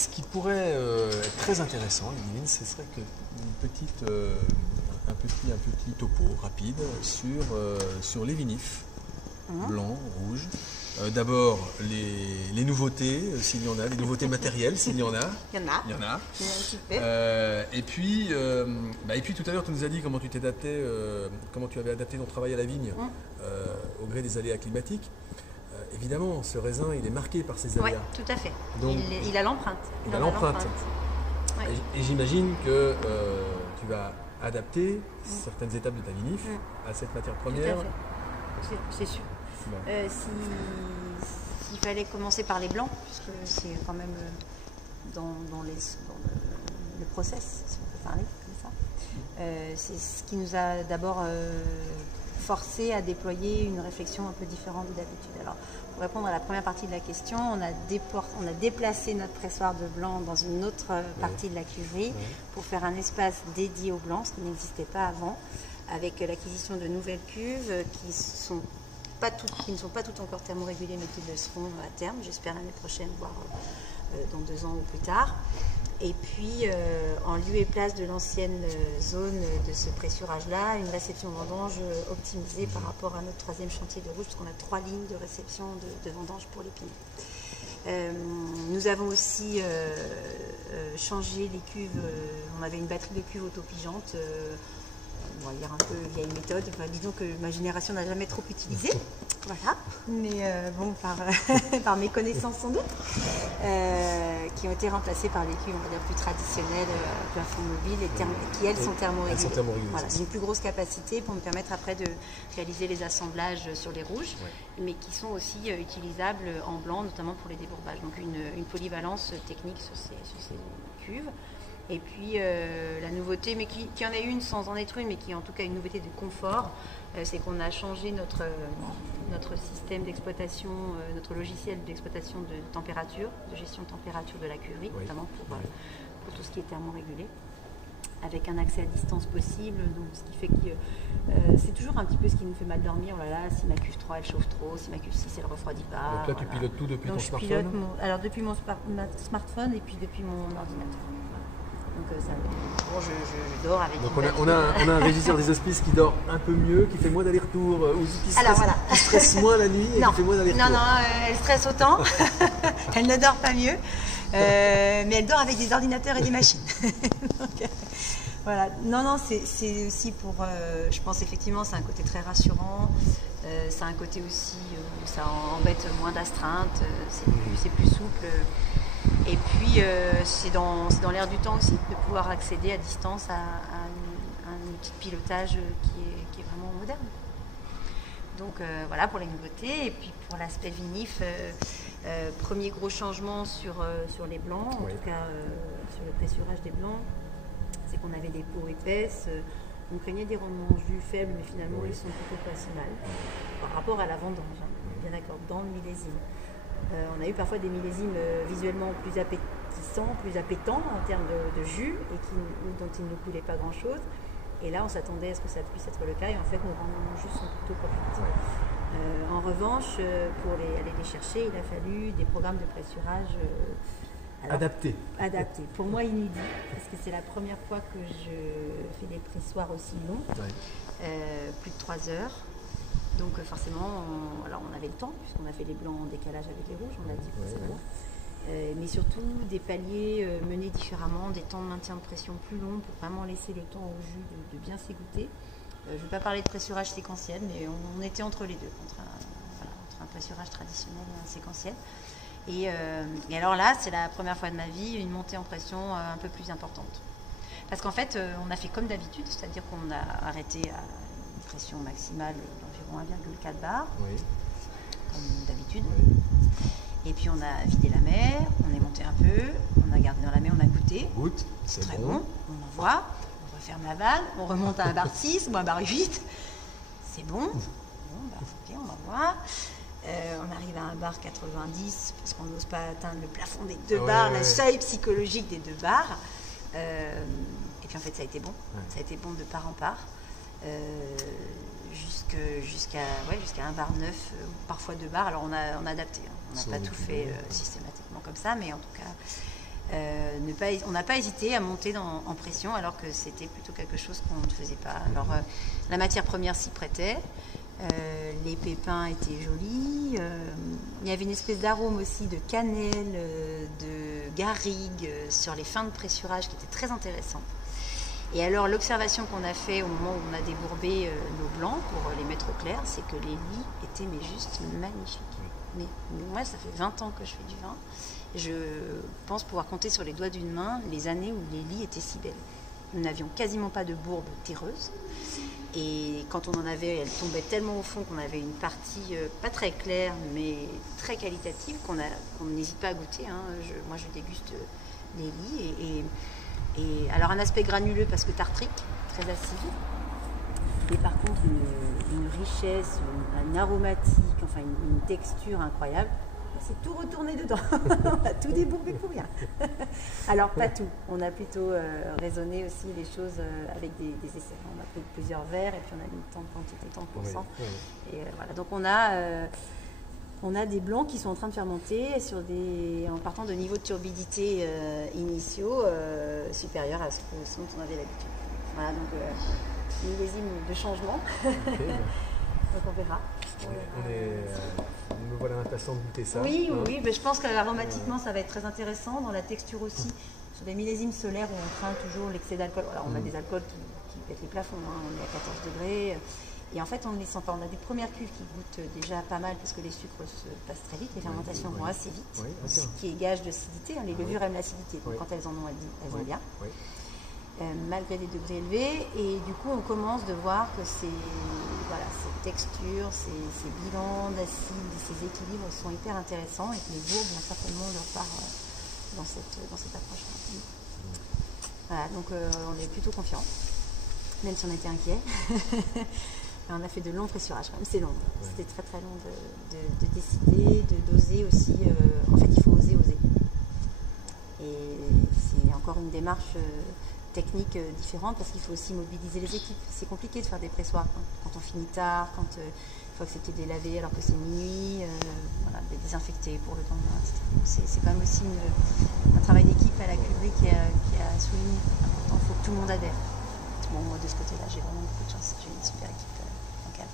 Ce qui pourrait être très intéressant, Ludivine, ce serait que un petit topo rapide sur les vinifs, blancs, rouges. D'abord, les nouveautés, s'il y en a, les nouveautés matérielles, s'il y en a. Il y en a. Il y en a. Un petit peu. Et puis tout à l'heure, tu nous as dit comment tu t'adaptais, comment tu avais adapté ton travail à la vigne au gré des aléas climatiques. Évidemment, ce raisin, il est marqué par ces aléas. Oui, tout à fait. Donc, il a l'empreinte. Il a l'empreinte. Ouais. Et j'imagine que tu vas adapter certaines étapes de ta vinif à cette matière première. Tout à fait. C'est sûr. Bon. S'il fallait commencer par les blancs, puisque c'est quand même dans le process, si on peut parler comme ça, c'est ce qui nous a d'abord forcé à déployer une réflexion un peu différente d'habitude. Alors, pour répondre à la première partie de la question, on a déplacé notre pressoir de blanc dans une autre partie de la cuverie pour faire un espace dédié au blanc, ce qui n'existait pas avant, avec l'acquisition de nouvelles cuves qui ne sont pas toutes encore thermorégulées, mais qui le seront à terme, j'espère l'année prochaine, voire dans 2 ans ou plus tard. Et puis, en lieu et place de l'ancienne zone de ce pressurage-là, une réception vendange optimisée par rapport à notre 3e chantier de rouge, parce qu'on a 3 lignes de réception de vendange pour les pins. Nous avons aussi changé les cuves. On avait une batterie de cuves autopigeantes. On va dire un peu vieille méthode. Enfin, disons que ma génération n'a jamais trop utilisé. Voilà. Mais bon, par mes connaissances sans doute, qui ont été remplacées par les cuves, on va dire, plus traditionnelles, plafond mobile, qui elles sont thermorégulées. Voilà, c'est une plus grosse capacité pour me permettre après de réaliser les assemblages sur les rouges, mais qui sont aussi utilisables en blanc, notamment pour les débourbages. Donc une polyvalence technique sur ces cuves. Et puis la nouveauté, mais qui en est une sans en être une, mais qui est en tout cas une nouveauté de confort, c'est qu'on a changé notre système d'exploitation, notre logiciel d'exploitation de température, de gestion de température de la cuverie, notamment pour tout ce qui est thermorégulé, avec un accès à distance possible, donc ce qui fait que c'est toujours un petit peu ce qui nous fait mal dormir. Oh là là, si ma cuve 3 elle chauffe trop, si ma cuve 6 elle refroidit pas. Donc là tu pilotes tout depuis ton smartphone. Alors depuis mon smartphone et puis depuis mon ordinateur. Donc je dors avec. Donc on a un régisseur des hospices qui dort un peu mieux, qui fait moins d'allers-retours, ou qui stresse moins la nuit et qui fait moins d'allers-retours. Non, elle stresse autant. Elle ne dort pas mieux, mais elle dort avec des ordinateurs et des machines. Donc, voilà. Non, c'est aussi pour. Je pense effectivement, c'est un côté très rassurant. C'est un côté aussi où ça embête moins d'astreinte. C'est plus souple. Et puis, c'est dans l'air du temps aussi de pouvoir accéder à distance à un outil de pilotage qui est vraiment moderne. Donc voilà pour les nouveautés. Et puis pour l'aspect vinif, premier gros changement sur les blancs, en tout cas sur le pressurage des blancs, c'est qu'on avait des peaux épaisses. On craignait des rendements jus faibles, mais finalement ils sont plutôt pas si mal par rapport à la vendange, bien d'accord, dans le millésime. On a eu parfois des millésimes visuellement plus appétissants, plus appétants en termes de jus et dont il ne coulait pas grand-chose. Et là, on s'attendait à ce que ça puisse être le cas et en fait, nos rendements jus sont plutôt profitables. En revanche, pour aller les chercher, il a fallu des programmes de pressurage adaptés. Pour moi, inédits, parce que c'est la première fois que je fais des pressoirs aussi longs, plus de 3 heures. Donc forcément, on avait le temps, puisqu'on a fait les blancs en décalage avec les rouges, on l'a dit forcément. Mais surtout des paliers menés différemment, des temps de maintien de pression plus longs pour vraiment laisser le temps au jus de bien s'égoutter. Je ne vais pas parler de pressurage séquentiel, mais on était entre les deux, entre un pressurage traditionnel et un séquentiel. Et alors là, c'est la première fois de ma vie, une montée en pression un peu plus importante. Parce qu'en fait, on a fait comme d'habitude, c'est-à-dire qu'on a arrêté à une pression maximale d'environ 1,4 bar, comme d'habitude. Et puis on a vidé la mer, on est monté un peu, on a gardé dans la mer, on a goûté. C'est très bon. On envoie, on referme la valve, on remonte à un bar 6 ou un bar 8. C'est bon. Ok, on envoie. On arrive à un bar 90 parce qu'on n'ose pas atteindre le plafond des 2 bars, la seuil psychologique des 2 bars. Et puis en fait ça a été bon. Ça a été bon de part en part. Jusqu'à un bar 9, parfois 2 bars. Alors on a adapté, on n'a pas tout fait systématiquement comme ça, mais en tout cas On n'a pas hésité à monter en pression alors que c'était plutôt quelque chose qu'on ne faisait pas. Alors la matière première s'y prêtait, les pépins étaient jolis, il y avait une espèce d'arôme aussi de cannelle, de garrigue sur les fins de pressurage qui était très intéressant. Et alors l'observation qu'on a fait au moment où on a débourbé nos blancs pour les mettre au clair, c'est que les lits étaient juste magnifiques. Mais moi ça fait 20 ans que je fais du vin. Je pense pouvoir compter sur les doigts d'une main les années où les lits étaient si belles. Nous n'avions quasiment pas de bourbe terreuse. Et quand on en avait, elle tombait tellement au fond qu'on avait une partie pas très claire, mais très qualitative, qu'on n'hésite pas à goûter. Hein. Moi, je déguste les lits. Et alors, un aspect granuleux parce que tartrique, très acide. Mais par contre, une richesse, une aromatique, enfin une texture incroyable. C'est tout retourné dedans. On a tout débourbé pour rien. Alors, pas tout. On a plutôt raisonné aussi les choses avec des essais. On a pris plusieurs verres et puis on a mis tant de quantité, tant de pourcents. Oui. Et voilà. Donc, on a des blancs qui sont en train de fermenter en partant de niveaux de turbidité initiaux supérieurs à ce dont on avait l'habitude. Voilà, donc millésime de changement. Okay, donc, on verra. Me voilà impatient de goûter ça. Oui, oui, mais je pense qu'aromatiquement, ça va être très intéressant. Dans la texture aussi, sur des millésimes solaires où on craint toujours l'excès d'alcool. Voilà, on a des alcools qui pètent les plafonds, hein. On est à 14 degrés. Et en fait, on ne les sent pas. On a des premières cuves qui goûtent déjà pas mal parce que les sucres se passent très vite, les fermentations vont assez vite, ce qui est gage d'acidité. Hein. Les levures aiment l'acidité, donc quand elles en ont, elles vont bien. Malgré des degrés élevés, et du coup on commence de voir que ces textures, ces bilans d'acide, ces équilibres sont hyper intéressants et que les bourbes vont certainement leur part dans cette approche-là. Voilà, donc on est plutôt confiants, même si on était inquiets. On a fait de longs pressurages quand même, c'est long. Ouais. C'était très très long de décider, de doser aussi. En fait, il faut oser. Et c'est encore une démarche technique différente parce qu'il faut aussi mobiliser les équipes. C'est compliqué de faire des pressoirs quand on finit tard, quand il faut accepter de les laver alors que c'est minuit, de les désinfecter pour le lendemain, etc. C'est quand même aussi un travail d'équipe à la cuverie qui a souligné. Il faut que tout le monde adhère. Bon, moi de ce côté-là, j'ai vraiment beaucoup de chance. J'ai une super équipe locale.